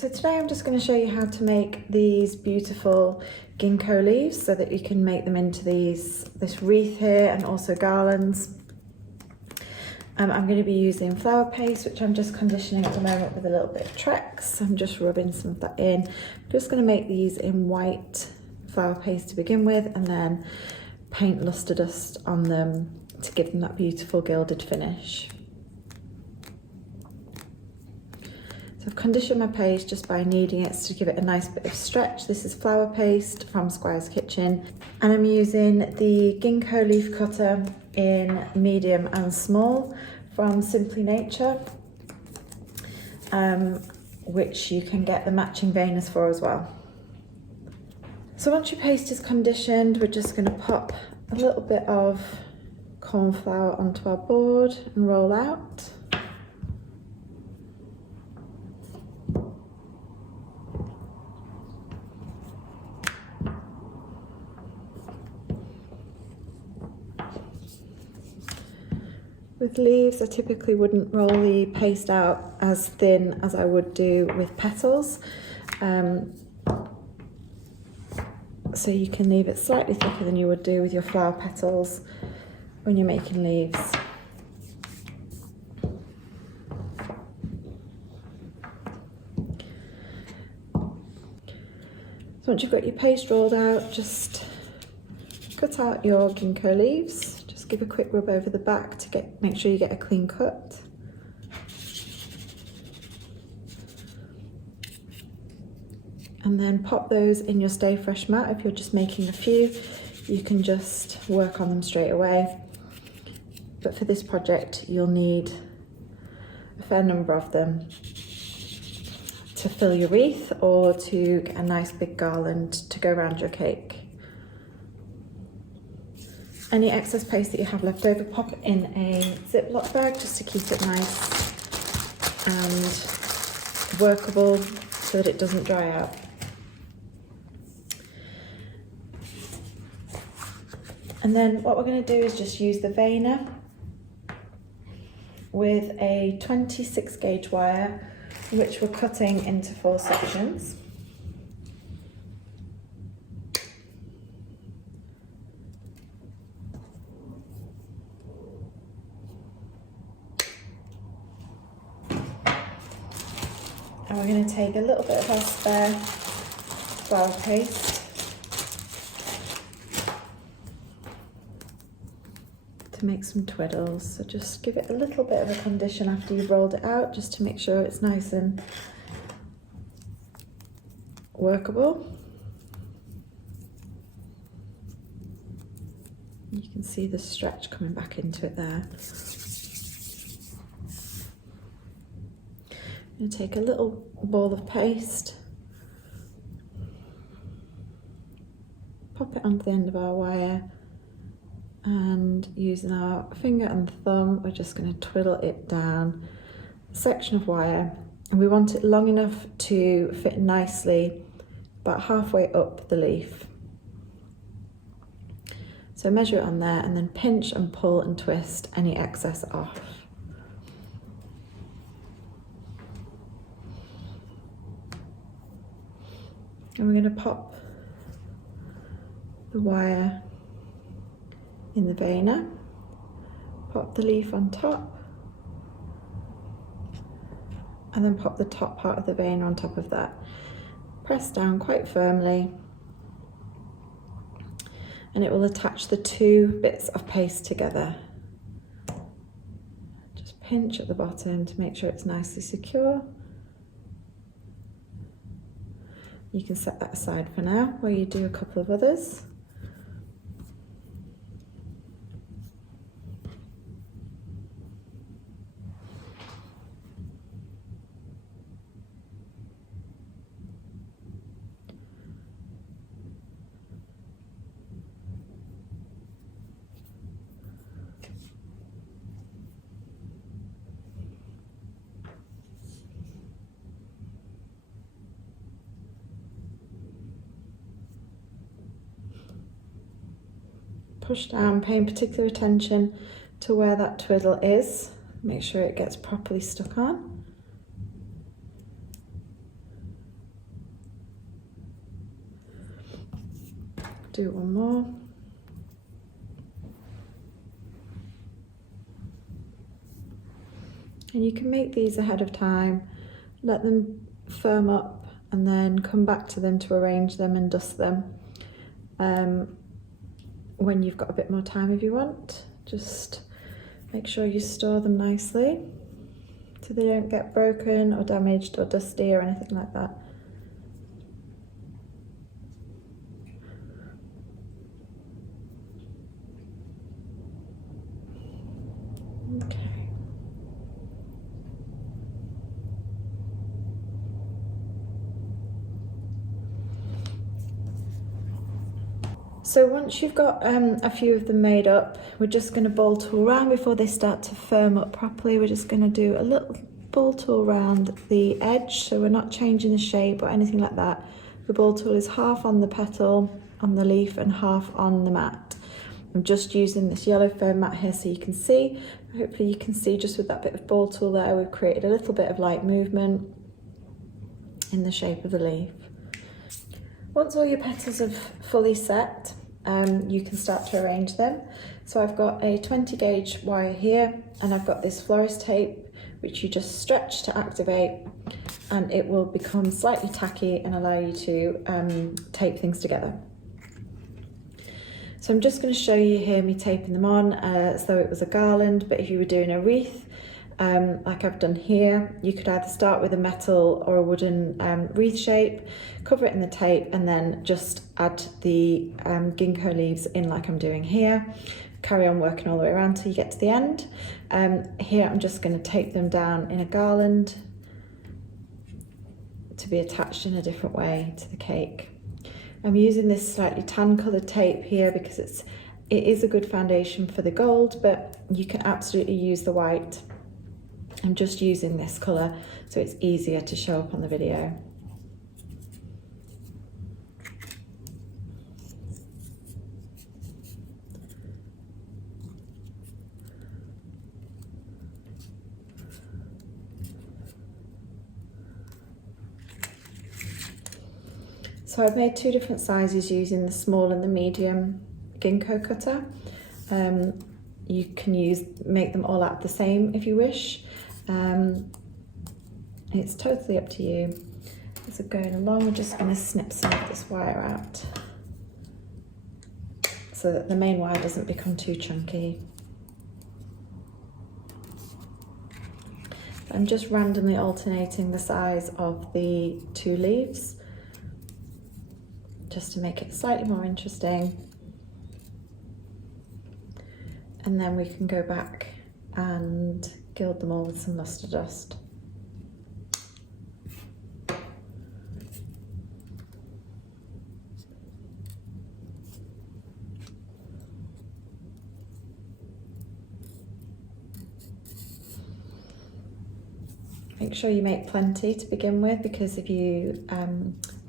So today I'm just going to show you how to make these beautiful ginkgo leaves so that you can make them into this wreath here and also garlands. I'm going to be using flower paste, which I'm just conditioning at the moment with a little bit of Trex. I'm just rubbing some of that in. I'm just going to make these in white flower paste to begin with and then paint luster dust on them to give them that beautiful gilded finish. So I've conditioned my paste just by kneading it to give it a nice bit of stretch. This is flower paste from Squire's Kitchen, and I'm using the ginkgo leaf cutter in medium and small from Simply Nature, which you can get the matching veiners for as well. So once your paste is conditioned, we're just going to pop a little bit of corn flour onto our board and roll out. With leaves, I typically wouldn't roll the paste out as thin as I would do with petals. So you can leave it slightly thicker than you would do with your flower petals when you're making leaves. So once you've got your paste rolled out, just cut out your ginkgo leaves. Give a quick rub over the back to make sure you get a clean cut. And then pop those in your Stay Fresh mat. If you're just making a few, you can just work on them straight away. But for this project, you'll need a fair number of them to fill your wreath or to get a nice big garland to go around your cake. Any excess paste that you have left over, pop it in a Ziploc bag just to keep it nice and workable so that it doesn't dry out. And then what we're going to do is just use the veiner with a 26 gauge wire, which we're cutting into 4 sections. And we're going to take a little bit of our spare flower paste to make some twiddles. So just give it a little bit of a condition after you've rolled it out, just to make sure it's nice and workable. You can see the stretch coming back into it there. I'm going to take a little ball of paste, pop it onto the end of our wire, and using our finger and thumb, we're just going to twiddle it down a section of wire, and we want it long enough to fit nicely about halfway up the leaf. So measure it on there and then pinch and pull and twist any excess off. And we're going to pop the wire in the veiner, pop the leaf on top, and then pop the top part of the veiner on top of that. Press down quite firmly, and it will attach the 2 bits of paste together. Just pinch at the bottom to make sure it's nicely secure. You can set that aside for now while you do a couple of others. Push down, paying particular attention to where that twiddle is. Make sure it gets properly stuck on. Do one more. And you can make these ahead of time, let them firm up, and then come back to them to arrange them and dust them when you've got a bit more time if you want. Just make sure you store them nicely so they don't get broken or damaged or dusty or anything like that. Okay. So once you've got a few of them made up, we're just going to ball tool around before they start to firm up properly. We're just going to do a little ball tool around the edge, so we're not changing the shape or anything like that. The ball tool is half on the petal, on the leaf, and half on the mat. I'm just using this yellow foam mat here so you can see. Hopefully you can see just with that bit of ball tool there, we've created a little bit of light movement in the shape of the leaf. Once all your petals have fully set, you can start to arrange them. So I've got a 20 gauge wire here, and I've got this florist tape which you just stretch to activate, and it will become slightly tacky and allow you to tape things together. So I'm just going to show you here me taping them on as though it was a garland, but if you were doing a wreath, like I've done here, you could either start with a metal or a wooden wreath shape, cover it in the tape, and then just add the ginkgo leaves in like I'm doing here. Carry on working all the way around till you get to the end. Here I'm just going to tape them down in a garland to be attached in a different way to the cake. I'm using this slightly tan coloured tape here because it is a good foundation for the gold, but you can absolutely use the white. I'm just using this colour so it's easier to show up on the video. So I've made two different sizes using the small and the medium ginkgo cutter. You can make them all out the same if you wish. It's totally up to you. As we're going along, we're just going to snip some of this wire out so that the main wire doesn't become too chunky. I'm just randomly alternating the size of the two leaves just to make it slightly more interesting. And then we can go back and gild them all with some luster dust. Make sure you make plenty to begin with, because if you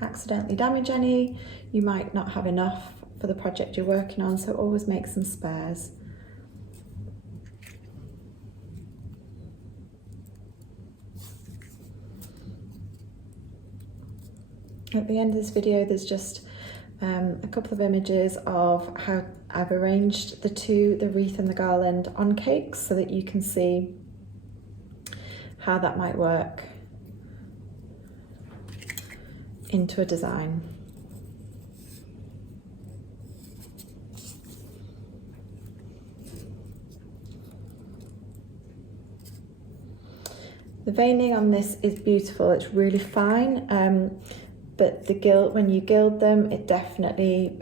accidentally damage any, you might not have enough for the project you're working on, so always make some spares. At the end of this video, there's just a couple of images of how I've arranged the wreath and the garland on cakes so that you can see how that might work into a design. The veining on this is beautiful, it's really fine, but when you gild them, it definitely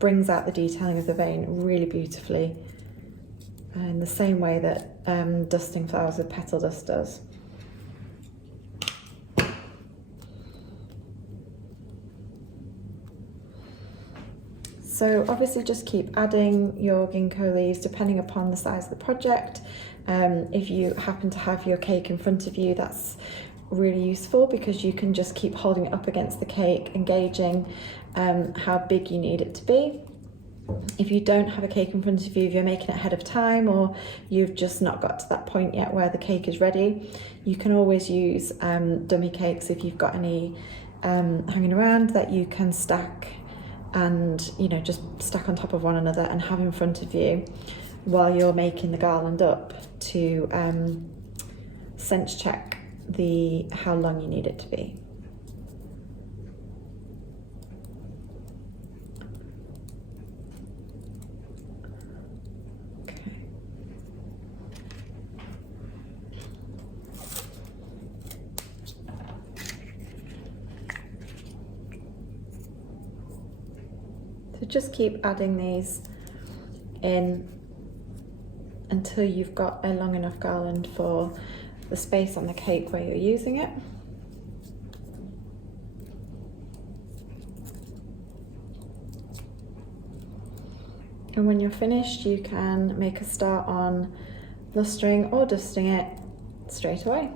brings out the detailing of the vein really beautifully, in the same way that dusting flowers with petal dust does. So obviously just keep adding your ginkgo leaves depending upon the size of the project. If you happen to have your cake in front of you, that's really useful because you can just keep holding it up against the cake and gauging how big you need it to be. If you don't have a cake in front of you, if you're making it ahead of time or you've just not got to that point yet where the cake is ready, you can always use dummy cakes if you've got any hanging around that you can stack and, you know, just stack on top of one another and have in front of you while you're making the garland up to sense check how long you need it to be. So just keep adding these in until you've got a long enough garland for the space on the cake where you're using it. And when you're finished, you can make a start on lustering or dusting it straight away.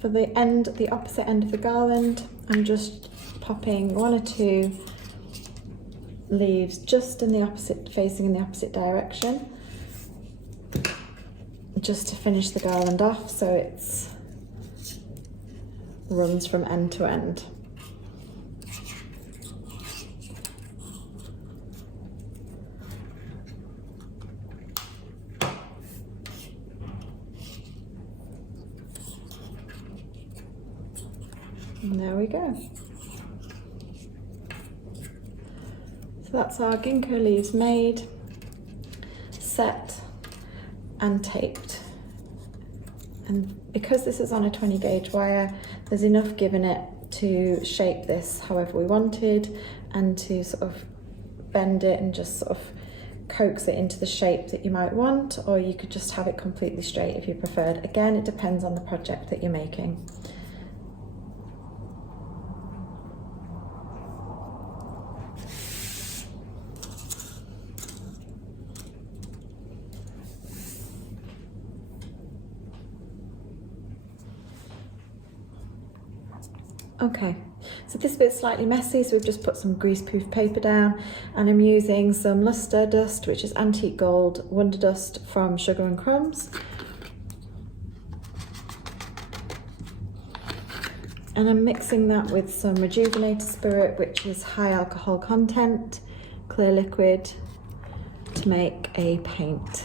For the opposite end of the garland, I'm just popping 1 or 2 leaves just in the opposite, facing in the opposite direction, just to finish the garland off so it runs from end to end. And there we go. So that's our ginkgo leaves made, set and taped. And because this is on a 20 gauge wire, there's enough given it to shape this however we wanted and to sort of bend it and just sort of coax it into the shape that you might want, or you could just have it completely straight if you preferred. Again, it depends on the project that you're making. Okay, so this bit's slightly messy, so we've just put some greaseproof paper down, and I'm using some luster dust, which is antique gold wonder dust from Sugar and Crumbs. And I'm mixing that with some rejuvenator spirit, which is high alcohol content, clear liquid, to make a paint.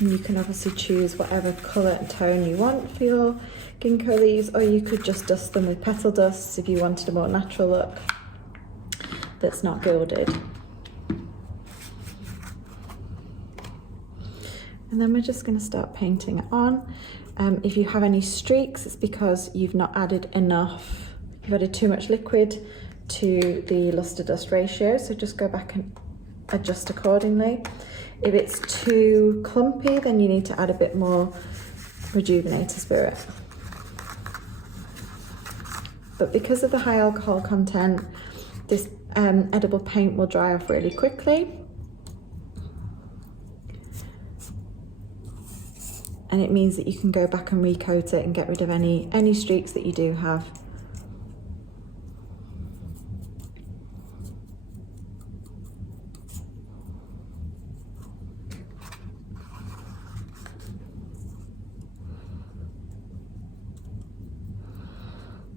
And you can obviously choose whatever colour and tone you want for your ginkgo leaves, or you could just dust them with petal dust if you wanted a more natural look that's not gilded. And then we're just going to start painting it on. If you have any streaks, it's because you've not added enough, you've added too much liquid to the luster dust ratio, so just go back and adjust accordingly. If it's too clumpy, then you need to add a bit more rejuvenator spirit. But because of the high alcohol content, this edible paint will dry off really quickly. And it means that you can go back and recoat it and get rid of any streaks that you do have.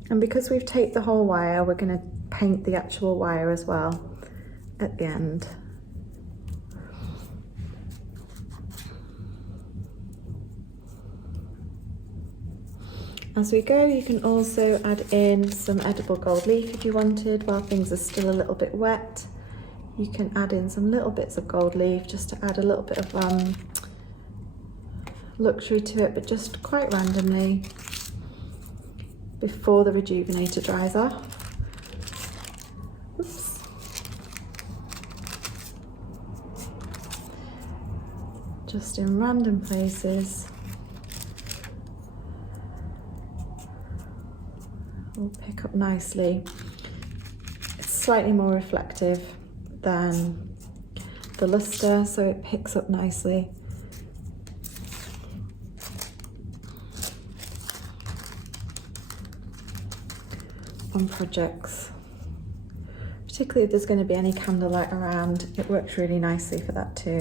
And because we've taped the whole wire, we're going to paint the actual wire as well at the end. As we go, you can also add in some edible gold leaf if you wanted. While things are still a little bit wet, you can add in some little bits of gold leaf just to add a little bit of luxury to it, but just quite randomly before the rejuvenator dries off. just in random places. Will pick up nicely. It's slightly more reflective than the luster, so it picks up nicely. On projects, particularly if there's going to be any candlelight around, it works really nicely for that too.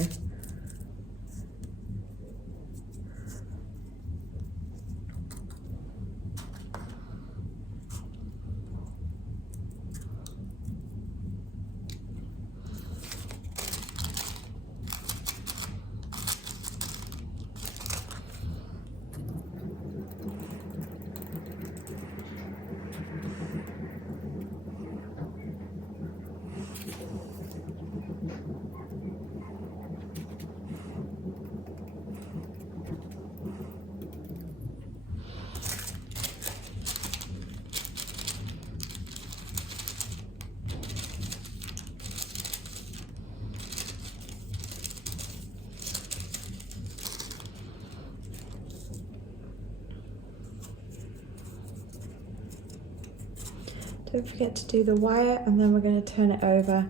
Don't forget to do the wire, and then we're going to turn it over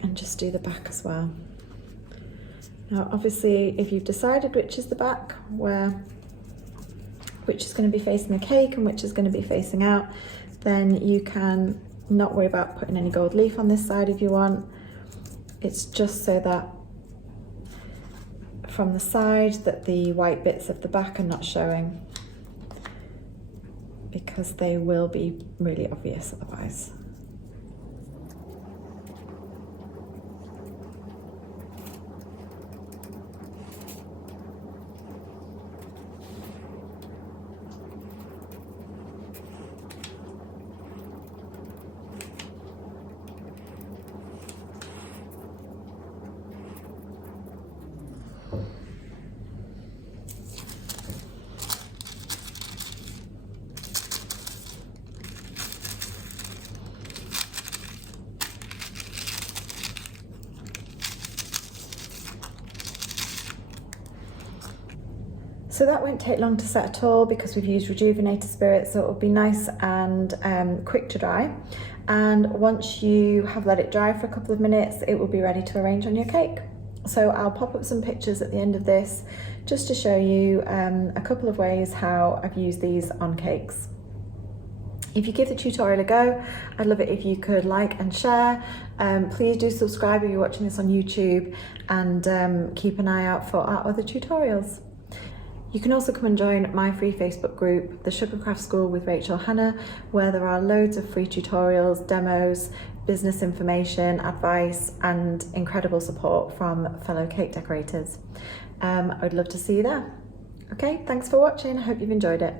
and just do the back as well. Now obviously if you've decided which is the back, which is going to be facing the cake and which is going to be facing out, then you can not worry about putting any gold leaf on this side if you want. It's just so that from the side that the white bits of the back are not showing, because they will be really obvious otherwise. So that won't take long to set at all because we've used rejuvenated spirits, so it will be nice and quick to dry. And once you have let it dry for a couple of minutes, it will be ready to arrange on your cake. So I'll pop up some pictures at the end of this just to show you a couple of ways how I've used these on cakes. If you give the tutorial a go, I'd love it if you could like and share. Please do subscribe if you're watching this on YouTube, and keep an eye out for our other tutorials. You can also come and join my free Facebook group, the Sugarcraft School with Rachel Hanna, where there are loads of free tutorials, demos, business information, advice, and incredible support from fellow cake decorators. I'd love to see you there. Okay, thanks for watching. I hope you've enjoyed it.